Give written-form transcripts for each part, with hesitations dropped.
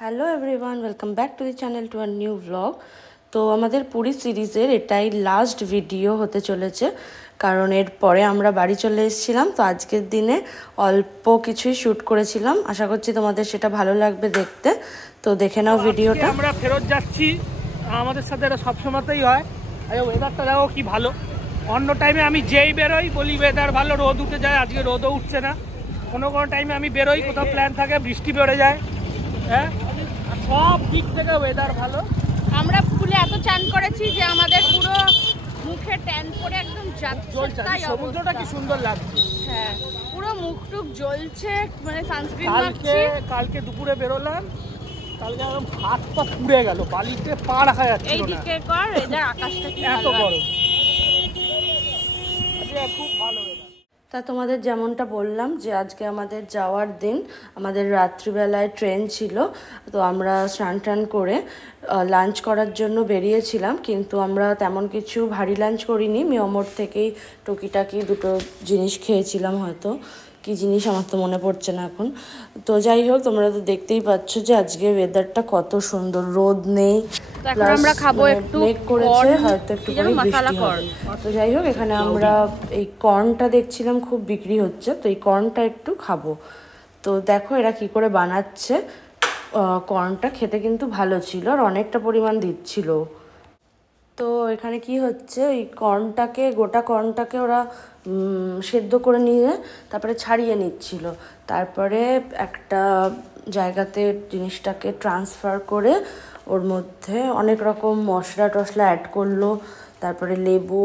Hello everyone, welcome back to the channel to our new vlog. তো আমাদের পুরী সিরিজের এটাই লাস্ট ভিডিও হতে চলেছে, কারণ এর পরে আমরা বাড়ি চলে এসেছিলাম। তো আজকের দিনে অল্প কিছুই শ্যুট করেছিলাম, আশা করছি তোমাদের সেটা ভালো লাগবে দেখতে। তো দেখে নাও ভিডিওটা। আমরা ফেরত যাচ্ছি, আমাদের সাথে এটা সবসময়তেই হয়। ওয়েদারটা দেখো কি ভালো। অন্য টাইমে আমি যেই বেরোই বলি ওয়েদার ভালো, রোদ উঠে যায়, আজকে রোদও উঠছে না। কোনো টাইমে আমি বেরোই, কোথাও প্ল্যান থাকে, বৃষ্টি বেড়ে যায়। হ্যাঁ, সব দিক থেকে ওয়েদার ভালো। আমরা পুলে এত চান করেছি যে আমাদের পুরো মুখে ট্যান পড়ে একদম জ্বলছে। সমুদ্রটা কি সুন্দর লাগছে। হ্যাঁ, পুরো মুখ টুক জ্বলছে, মানে সানস্ক্রিন মাখছি। কালকে দুপুরে বেরোলাম, কালকে একদম হাত পা পুড়ে গেল, বালিতে পা রাখা যাচ্ছে না। এইদিকে কর, এদের আকাশটা কি এত গরম, খুব ভালো। তা তোমাদের যেমনটা বললাম যে আজকে আমাদের যাওয়ার দিন, আমাদের রাত্রিবেলায় ট্রেন ছিল। তো আমরা স্নান টান করে লাঞ্চ করার জন্য বেরিয়েছিলাম, কিন্তু আমরা তেমন কিছু ভারী লাঞ্চ করিনি। মিয়ামোর থেকেই টুকিটাকি দুটো জিনিস খেয়েছিলাম, হয়তো কি জিনিস আমার তো মনে পড়ছে না এখন। তো যাই হোক, তোমরা তো দেখতেই পাচ্ছ যে আজকে ওয়েদারটা কত সুন্দর, রোদ নেই, আমরা খাবো একটু মেঘ করেছে, হয়তো একটু করে বৃষ্টি হবে। তো যাই হোক, এখানে আমরা এই কর্নটা দেখছিলাম খুব বিক্রি হচ্ছে, তো এই কর্নটা একটু খাবো। তো দেখো এরা কি করে বানাচ্ছে। কর্নটা খেতে কিন্তু ভালো ছিল আর অনেকটা পরিমাণ দিচ্ছিল। তো এখানে কি হচ্ছে, ওই কর্নটাকে, গোটা কর্নটাকে ওরা সেদ্ধ করে নিয়ে তারপরে ছাড়িয়ে নিচ্ছিল। তারপরে একটা জায়গাতে জিনিসটাকে ট্রান্সফার করে ওর মধ্যে অনেক রকম মশলা টশলা অ্যাড করলো। তারপরে লেবু,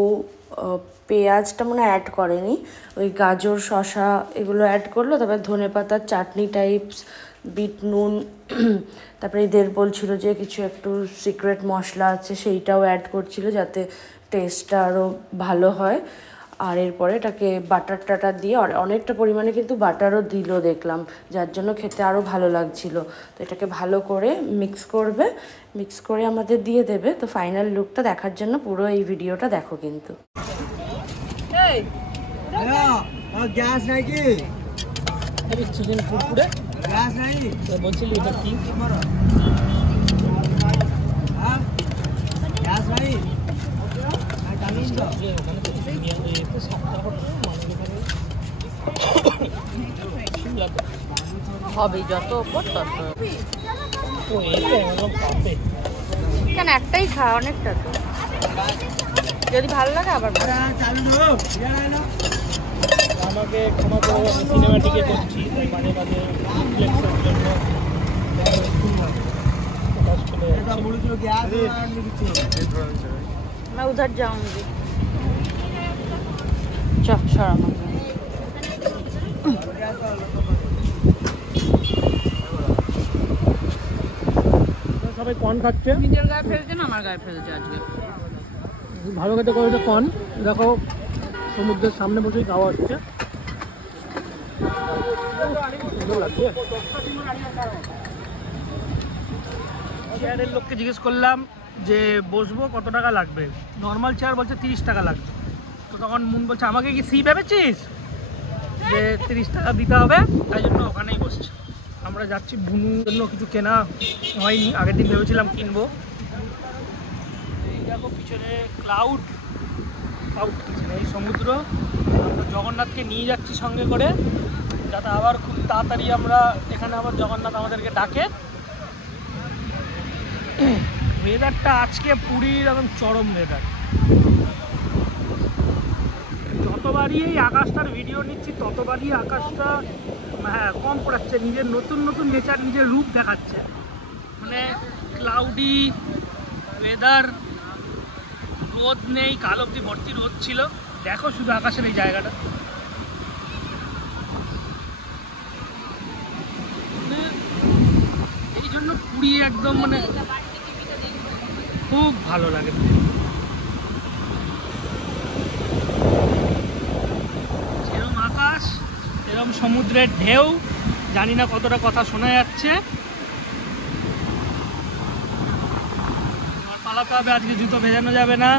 পেঁয়াজটা মনে অ্যাড করেনি, ওই গাজর শসা এগুলো অ্যাড করলো। তারপরে ধনেপাতার চাটনি টাইপস, বিট নুন, তারপরে এদের বলছিল যে কিছু একটু সিক্রেট মশলা আছে, সেইটাও অ্যাড করছিল যাতে টেস্টটা আরও ভালো হয়। আর এরপরে এটাকে বাটার টাটার দিয়ে অনেকটা পরিমাণে কিন্তু বাটারও দিল দেখলাম, যার জন্য খেতে আরও ভালো লাগছিল। তো এটাকে ভালো করে মিক্স করবে, মিক্স করে আমাদের দিয়ে দেবে। তো ফাইনাল লুকটা দেখার জন্য পুরো এই ভিডিওটা দেখো কিন্তু। গ্যাস নাই কি? চিকেন কুরকুরে গ্যাস নাই বলছিলি, এটা কি? গ্যাস নাই হবে যত ওপর তত। কেন একটাই খা, অনেকটা তো, যদি ভালো লাগে আবার আমাকে ক্ষমা করো, আমি সিনেমাটিকে করছি মাঝে মাঝে রিফ্লেক্সের জন্য। मैं उधर जाऊंगी। चल शर्म সবাই কর্ন খাচ্ছে, নিজের গায়ে ফেলছে না আমার গায়ে ফেলছে আজকে। ভালো খেতে করে কর্ন। দেখো সমুদ্রের সামনে বসেই খাওয়া হচ্ছে, সুন্দর লাগছে। চেয়ারের লোককে জিজ্ঞেস করলাম যে বসবো কত টাকা লাগবে, নর্মাল চেয়ার বলছে 30 টাকা লাগবে। তো তখন মুন বলছে আমাকে কি সি ভেবেছিস যে 30 টাকা দিতে হবে, তাই জন্য ওখানেই বসছে। আমরা যাচ্ছি, বুনুর জন্য কিছু কেনা হয়নি, আগের দিন ভেবেছিলাম কিনবো। এই দেখো পিছনে ক্লাউড এই সমুদ্র। আমরা জগন্নাথকে নিয়ে যাচ্ছি সঙ্গে করে, যাতে আবার খুব তাড়াতাড়ি আমরা এখানে আবার জগন্নাথ আমাদেরকে ডাকে। ওয়েদারটা আজকে পুরীর একদম চরম ওয়েদার। যতবারই এই আকাশটার ভিডিও নিচ্ছি ততবারই আকাশটা কম পড়াচ্ছে, নিজের নতুন নতুন নেচার, নিজের রূপ দেখাচ্ছে। মানে ক্লাউডি ওয়েদার, রোদ নেই, কাল অবধি ভর্তি রোদ ছিল। দেখো শুধু আকাশের এই জায়গাটা, এই জন্য পুরী একদম মানে খুব ভালো লাগে। যেরকম আকাশ এরকম সমুদ্রের ঢেউ, জানি না কতটা কথা শোনা যাচ্ছে। পালাতে হবে, আজকে জুতো ভেজানো যাবে না।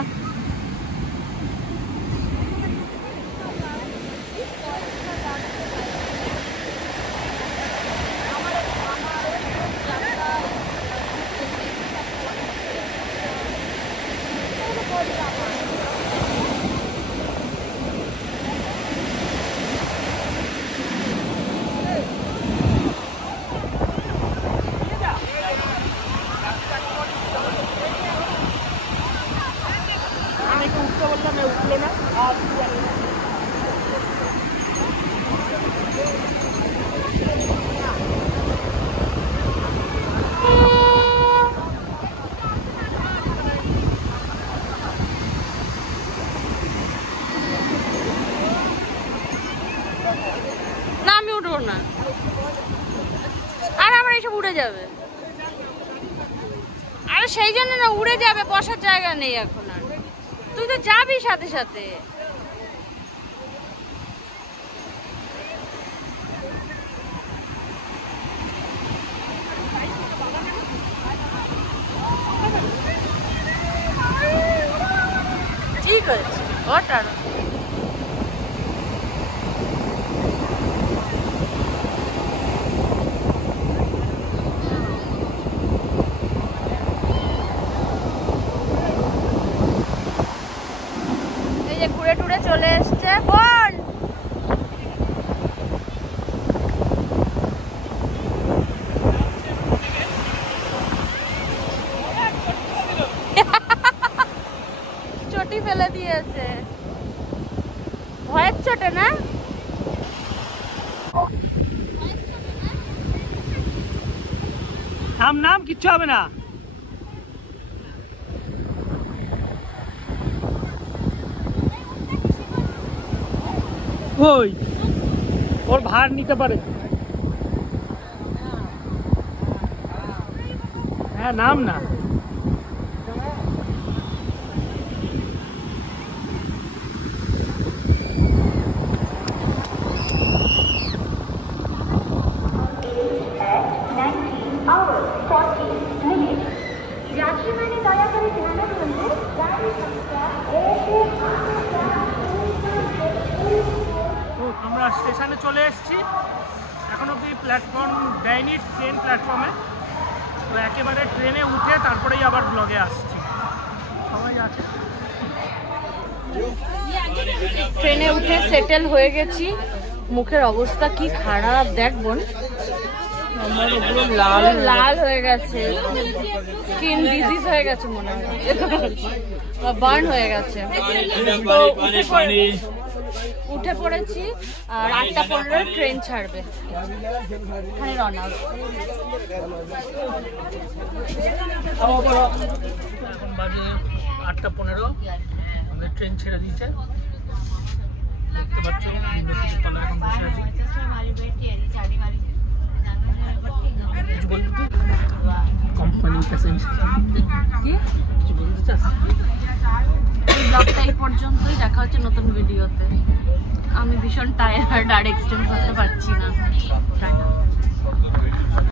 উড়ে যাবে। আরে সেই জন্য না, উড়ে যাবে, বসার জায়গা নেই এখন আর। তুই তো যাবি সাথে সাথে। ঠিক আছে, ওটার ঘুরে টুরে চলে এসছে। বোন চটি ফেলে দিয়েছে, ভয়ের চটে না। নাম কিচ্ছু হবে না। ওই ওর ভার নিতে পারে। হ্যাঁ নাম না। আমরা স্টেশনে চলে এসেছি, এখন অব্দি প্ল্যাটফর্ম দেয়নি, ট্রেন প্ল্যাটফর্মে। তো একেবারে ট্রেনে উঠে তারপরেই আবার ব্লগে আসছি। সবাই আছে। ট্রেনে উঠে সেটেল হয়ে গেছি। মুখের অবস্থা কি খারাপ দেখ বোন, লাল লাল হয়ে গেছে, স্কিন ডিজিজ হয়ে গেছে মনে হচ্ছে, বার্ন হয়ে গেছে। তো উঠে পড়েছি আর 8:15 ট্রেন ছাড়বে, এখানে রওনা। এখন বাজে 8:15, আমাদের ট্রেন ছেড়ে দিয়েছে। দেখতে পাচ্ছ ইউনিভার্সিটির তলায় এখন বসে আছি। কিছু বলবি তুই? কোম্পানি প্যাসেঞ্জার কি কিছু বলতে চাস? এই ব্লগটা এই পর্যন্তই, দেখা হচ্ছে নতুন ভিডিওতে। আমি ভীষণ টায়ার্ড আর এক্সটেন্ড করতে পারছি না।